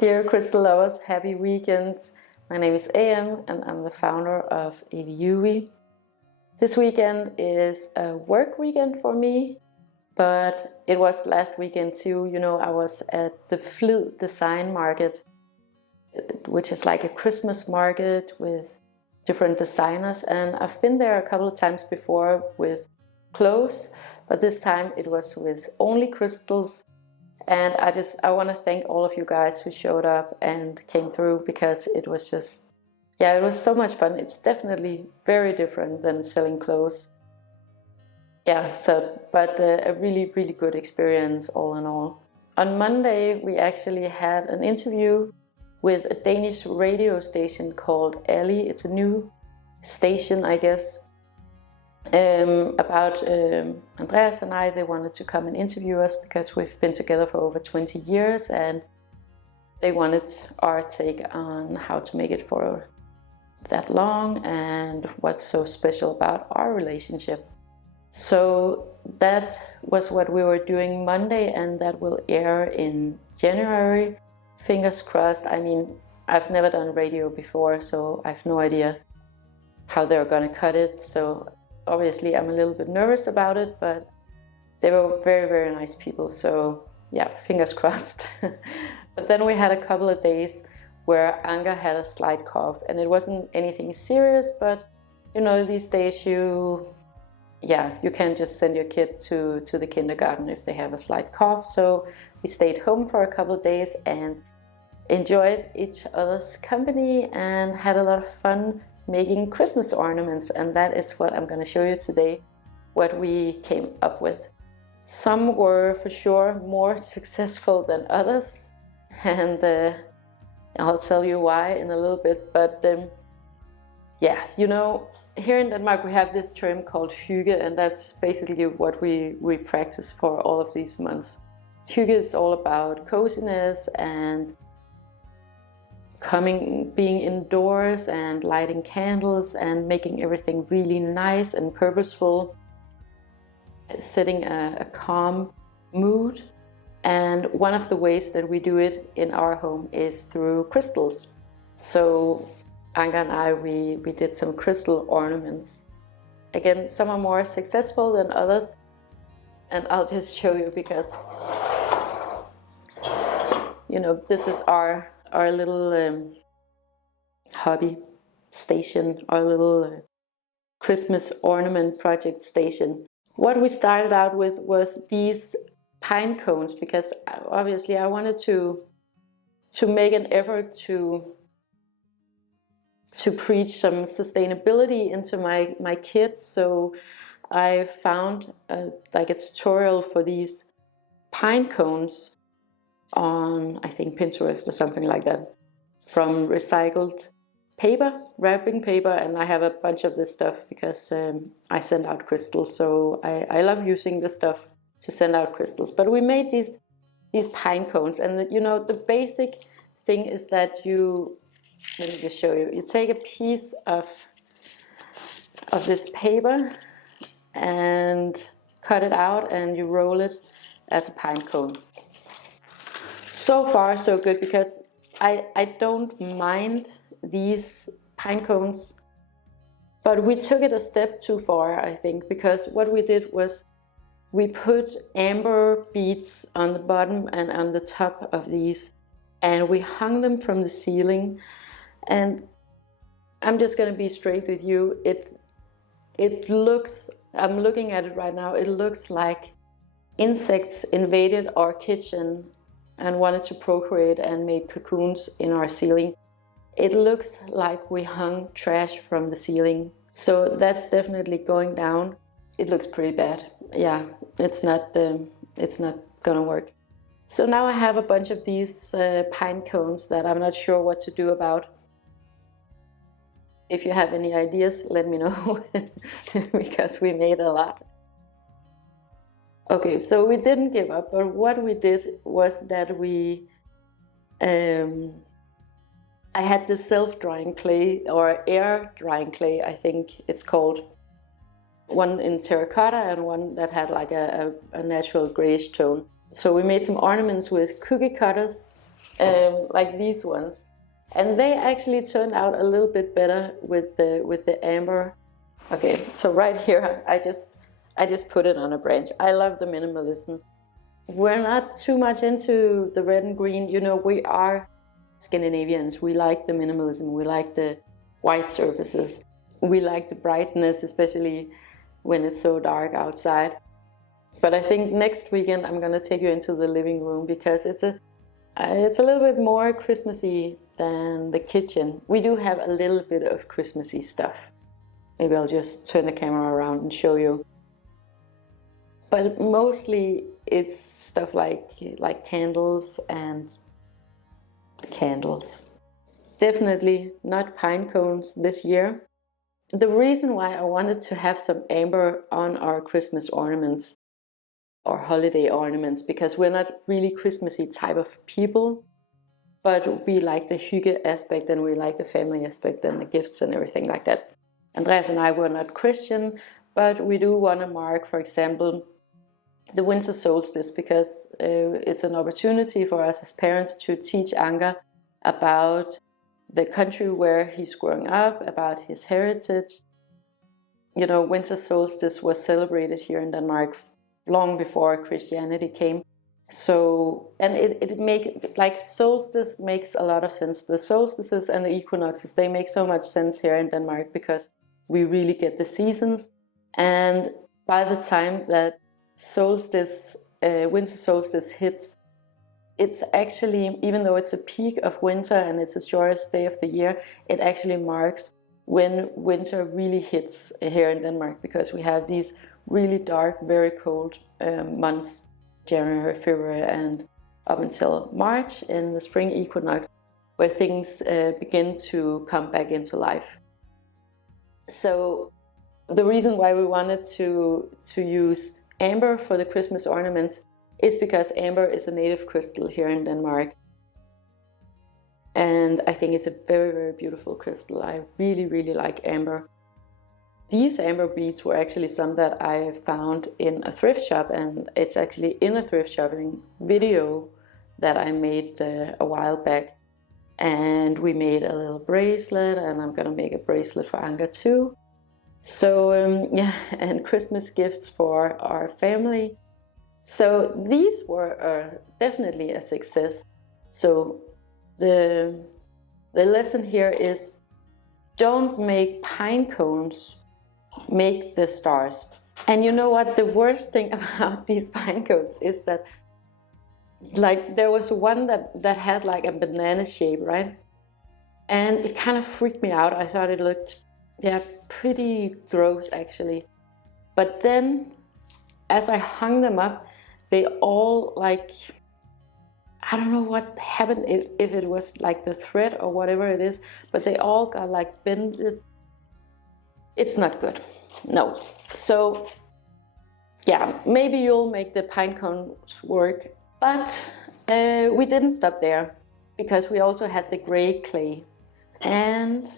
Dear crystal lovers, happy weekend. My name is AM and I'm the founder of AVIUVI. This weekend is a work weekend for me, but it was last weekend too. You know, I was at the Flid Design Market, which is like a Christmas market with different designers, and I've been there a couple of times before with clothes, but this time it was with only crystals. And I want to thank all of you guys who showed up and came through, because it was just, yeah, it was so much fun. It's definitely very different than selling clothes. Yeah, but a really, really good experience all in all. On Monday, we actually had an interview with a Danish radio station called Ali. It's a new station, I guess. About Andreas and I, they wanted to come and interview us because we've been together for over 20 years and they wanted our take on how to make it for that long and what's so special about our relationship. So that was what we were doing Monday, and that will air in January. Fingers crossed. I mean, I've never done radio before, so I have no idea how they're gonna cut it. So obviously I'm a little bit nervous about it, but they were very, very nice people. So yeah, fingers crossed. But then we had a couple of days where Anga had a slight cough, and it wasn't anything serious, but you know, these days you can't just send your kid to the kindergarten if they have a slight cough. So we stayed home for a couple of days and enjoyed each other's company and had a lot of fun making Christmas ornaments, and that is what I'm going to show you today, what we came up with. Some were for sure more successful than others, and I'll tell you why in a little bit. But yeah, you know, here in Denmark we have this term called hygge, and that's basically what we practice for all of these months. Hygge is all about coziness and being indoors and lighting candles and making everything really nice and purposeful, setting a calm mood. And one of the ways that we do it in our home is through crystals. So Anga and I, we did some crystal ornaments. Again, some are more successful than others, and I'll just show you because, you know, this is our little hobby station, our little Christmas ornament project station. What we started out with was these pine cones, because obviously I wanted to make an effort to preach some sustainability into my kids. So I found like a tutorial for these pine cones on, I think, Pinterest or something like that, from recycled paper, wrapping paper, and I have a bunch of this stuff because I send out crystals, so I love using this stuff to send out crystals. But we made these pine cones, and you know, the basic thing is that let me just show you. You take a piece of this paper and cut it out, and you roll it as a pine cone. So far so good, because I don't mind these pine cones, but we took it a step too far, I think, because what we did was we put amber beads on the bottom and on the top of these, and we hung them from the ceiling. And I'm just going to be straight with you. It looks, I'm looking at it right now, it looks like insects invaded our kitchen and wanted to procreate and made cocoons in our ceiling. It looks like we hung trash from the ceiling. So that's definitely going down. It looks pretty bad. Yeah, it's not gonna work. So now I have a bunch of these pine cones that I'm not sure what to do about. If you have any ideas, let me know, because we made a lot. Okay, so we didn't give up, but what we did was that I had this self-drying clay, or air drying clay, I think it's called. One in terracotta and one that had like a natural grayish tone. So we made some ornaments with cookie cutters like these ones. And they actually turned out a little bit better with the amber. Okay, so right here, I just put it on a branch. I love the minimalism. We're not too much into the red and green. You know, we are Scandinavians. We like the minimalism. We like the white surfaces. We like the brightness, especially when it's so dark outside. But I think next weekend I'm gonna take you into the living room because it's a little bit more Christmassy than the kitchen. We do have a little bit of Christmassy stuff. Maybe I'll just turn the camera around and show you. But mostly it's stuff like candles and candles. Definitely not pine cones this year. The reason why I wanted to have some amber on our Christmas ornaments or holiday ornaments, because we're not really Christmassy type of people, but we like the hygge aspect and we like the family aspect and the gifts and everything like that. Andreas and I were not Christian, but we do want to mark, for example, the winter solstice, because it's an opportunity for us as parents to teach Anker about the country where he's growing up, about his heritage. You know, winter solstice was celebrated here in Denmark long before Christianity came. So, and like solstice makes a lot of sense. The solstices and the equinoxes, they make so much sense here in Denmark because we really get the seasons. And by the time that solstice, winter solstice hits, it's actually, even though it's a peak of winter and it's the shortest day of the year, it actually marks when winter really hits here in Denmark, because we have these really dark, very cold months, January, February, and up until March in the spring equinox, where things begin to come back into life. So the reason why we wanted to use amber for the Christmas ornaments is because amber is a native crystal here in Denmark. And I think it's a very, very beautiful crystal. I really, really like amber. These amber beads were actually some that I found in a thrift shop, and it's actually in a thrift shopping video that I made a while back. And we made a little bracelet, and I'm gonna make a bracelet for Anker too. So yeah, and Christmas gifts for our family. So these were definitely a success. So the lesson here is, don't make pine cones, make the stars. And you know what, the worst thing about these pine cones is that, like, there was one that had like a banana shape, right? And it kind of freaked me out. I thought it looked, yeah, pretty gross actually. But then as I hung them up, they all, like, I don't know what happened, if it was like the thread or whatever it is, but they all got like bended. It's not good, no. So yeah, maybe you'll make the pine cones work, but we didn't stop there, because we also had the gray clay. And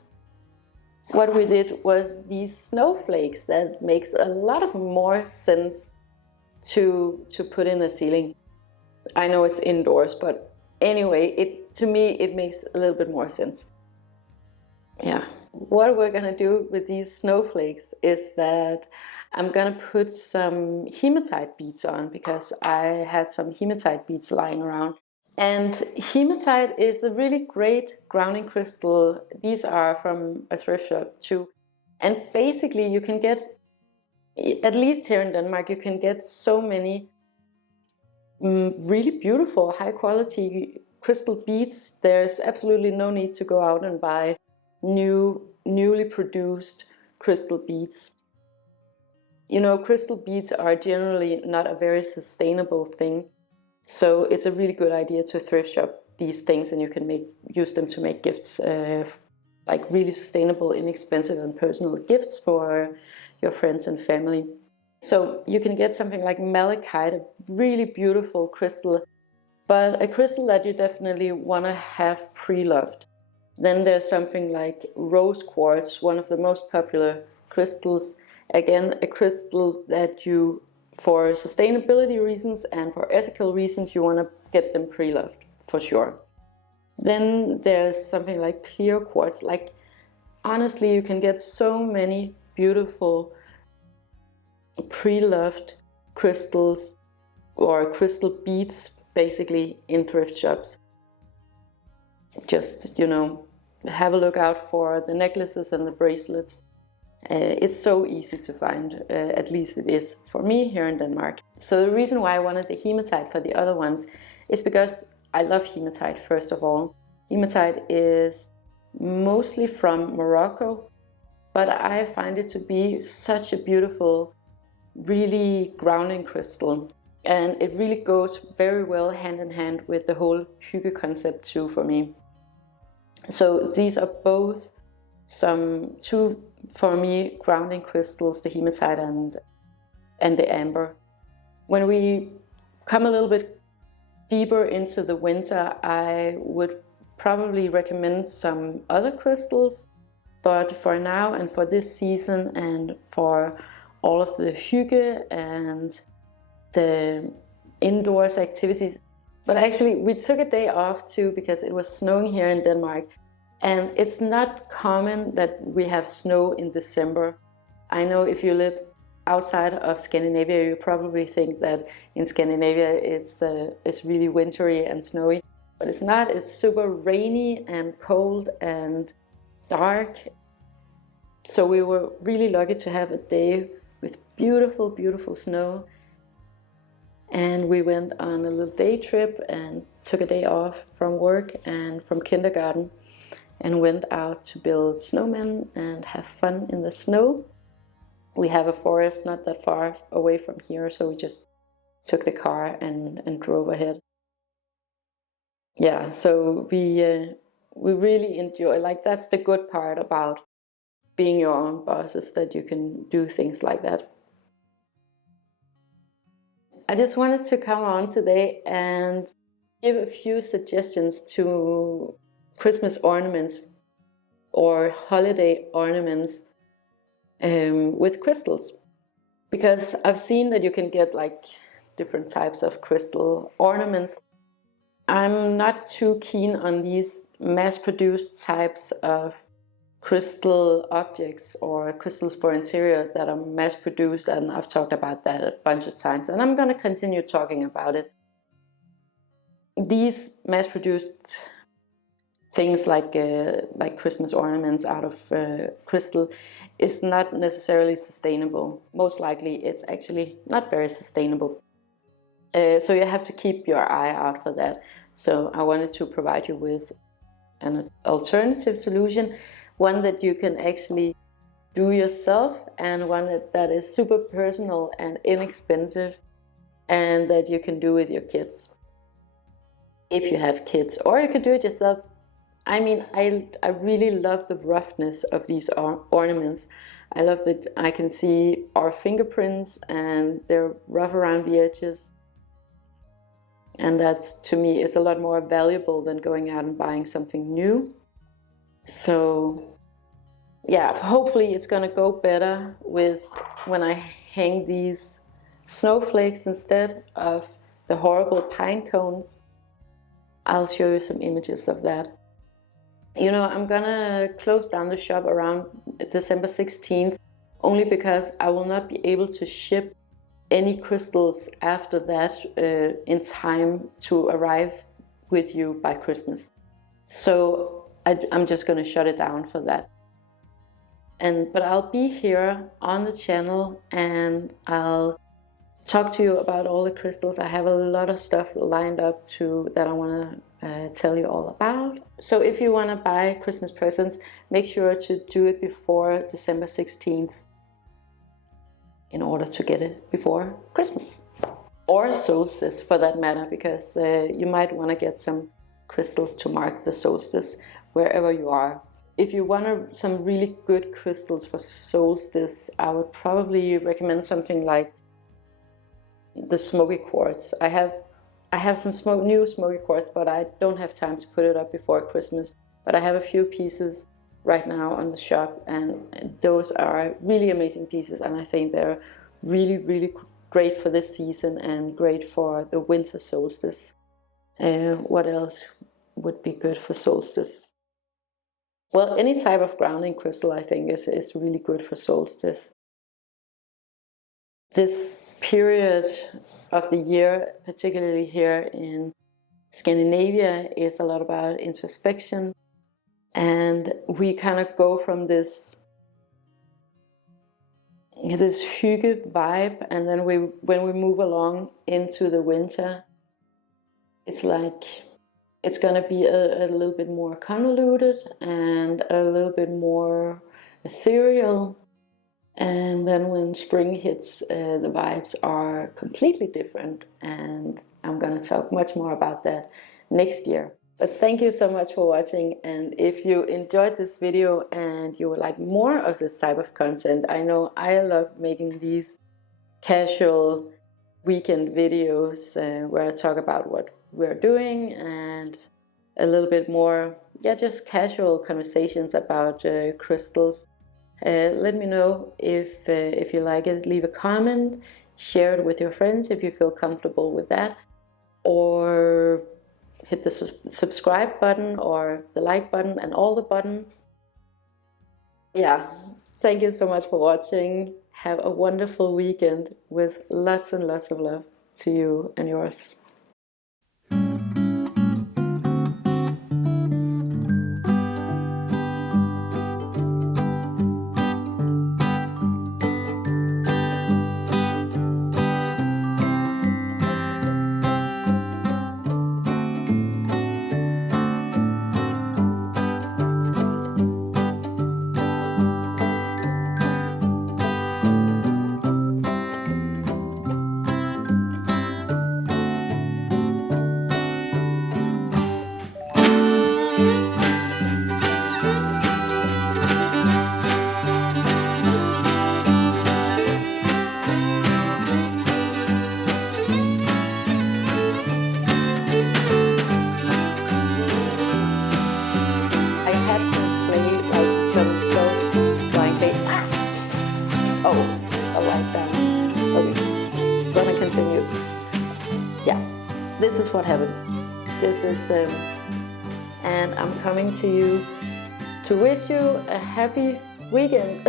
what we did was these snowflakes that makes a lot of more sense to put in the ceiling. I know it's indoors, but anyway, to me it makes a little bit more sense. Yeah, what we're gonna do with these snowflakes is that I'm gonna put some hematite beads on, because I had some hematite beads lying around. And hematite is a really great grounding crystal. These are from a thrift shop too. And basically you can get, at least here in Denmark, you can get so many really beautiful, high quality crystal beads. There's absolutely no need to go out and buy newly produced crystal beads. You know, crystal beads are generally not a very sustainable thing. So it's a really good idea to thrift shop these things, and you can use them to make gifts, like really sustainable, inexpensive and personal gifts for your friends and family. So you can get something like malachite, a really beautiful crystal, but a crystal that you definitely want to have pre-loved. Then there's something like rose quartz, one of the most popular crystals. Again, a crystal that you, for sustainability reasons and for ethical reasons, you want to get them pre-loved for sure. Then there's something like clear quartz. Like, honestly, you can get so many beautiful pre-loved crystals or crystal beads basically in thrift shops. Just, you know, have a look out for the necklaces and the bracelets. It's so easy to find, at least it is for me here in Denmark. So the reason why I wanted the hematite for the other ones is because I love hematite, first of all. Hematite is mostly from Morocco, but I find it to be such a beautiful, really grounding crystal. And it really goes very well hand in hand with the whole hygge concept too for me. So these are both two, for me, grounding crystals, the hematite and the amber. When we come a little bit deeper into the winter, I would probably recommend some other crystals, but for now and for this season and for all of the hygge and the indoors activities. But actually we took a day off too because it was snowing here in Denmark, and it's not common that we have snow in December. I know if you live outside of Scandinavia, you probably think that in Scandinavia it's really wintry and snowy, but it's not. It's super rainy and cold and dark. So we were really lucky to have a day with beautiful, beautiful snow. And we went on a little day trip and took a day off from work and from kindergarten and went out to build snowmen and have fun in the snow. We have a forest not that far away from here, so we just took the car and drove ahead. Yeah, so we really enjoy, like, that's the good part about being your own boss, is that you can do things like that. I just wanted to come on today and give a few suggestions to Christmas ornaments or holiday ornaments with crystals, because I've seen that you can get like different types of crystal ornaments. I'm not too keen on these mass-produced types of crystal objects or crystals for interior that are mass-produced, and I've talked about that a bunch of times, and I'm going to continue talking about it. These mass-produced things like Christmas ornaments out of crystal is not necessarily sustainable. Most likely it's actually not very sustainable. So you have to keep your eye out for that. So I wanted to provide you with an alternative solution, one that you can actually do yourself, and one that is super personal and inexpensive, and that you can do with your kids. If you have kids, or you can do it yourself. I mean, I really love the roughness of these ornaments. I love that I can see our fingerprints and they're rough around the edges. And that, to me, is a lot more valuable than going out and buying something new. So yeah, hopefully it's gonna go better with when I hang these snowflakes instead of the horrible pine cones. I'll show you some images of that. You know, I'm gonna close down the shop around December 16th, only because I will not be able to ship any crystals after that in time to arrive with you by Christmas. So I'm just gonna shut it down for that. But I'll be here on the channel and I'll talk to you about all the crystals. I have a lot of stuff lined up that I want to tell you all about. So if you want to buy Christmas presents, make sure to do it before December 16th in order to get it before Christmas. Or solstice for that matter, because you might want to get some crystals to mark the solstice wherever you are. If you want some really good crystals for solstice, I would probably recommend something like the smoky quartz. I have some new smoky quartz, but I don't have time to put it up before Christmas. But I have a few pieces right now on the shop, and those are really amazing pieces, and I think they're really, really great for this season and great for the winter solstice. What else? would be good for solstice. Well, any type of grounding crystal I think is really good for solstice. This period of the year, particularly here in Scandinavia, is a lot about introspection, and we kind of go from this hygge vibe, and then when we move along into the winter, it's like it's gonna be a little bit more convoluted and a little bit more ethereal. And then when spring hits, the vibes are completely different, and I'm going to talk much more about that next year. But thank you so much for watching, and if you enjoyed this video and you would like more of this type of content, I know I love making these casual weekend videos where I talk about what we're doing and a little bit more, just casual conversations about crystals. Let me know if you like it. Leave a comment, share it with your friends if you feel comfortable with that, or hit the subscribe button or the like button and all the buttons. Yeah, thank you so much for watching. Have a wonderful weekend with lots and lots of love to you and yours. Oh, I like that. Okay, gonna continue. Yeah, this is what happens. This is, and I'm coming to you to wish you a happy weekend.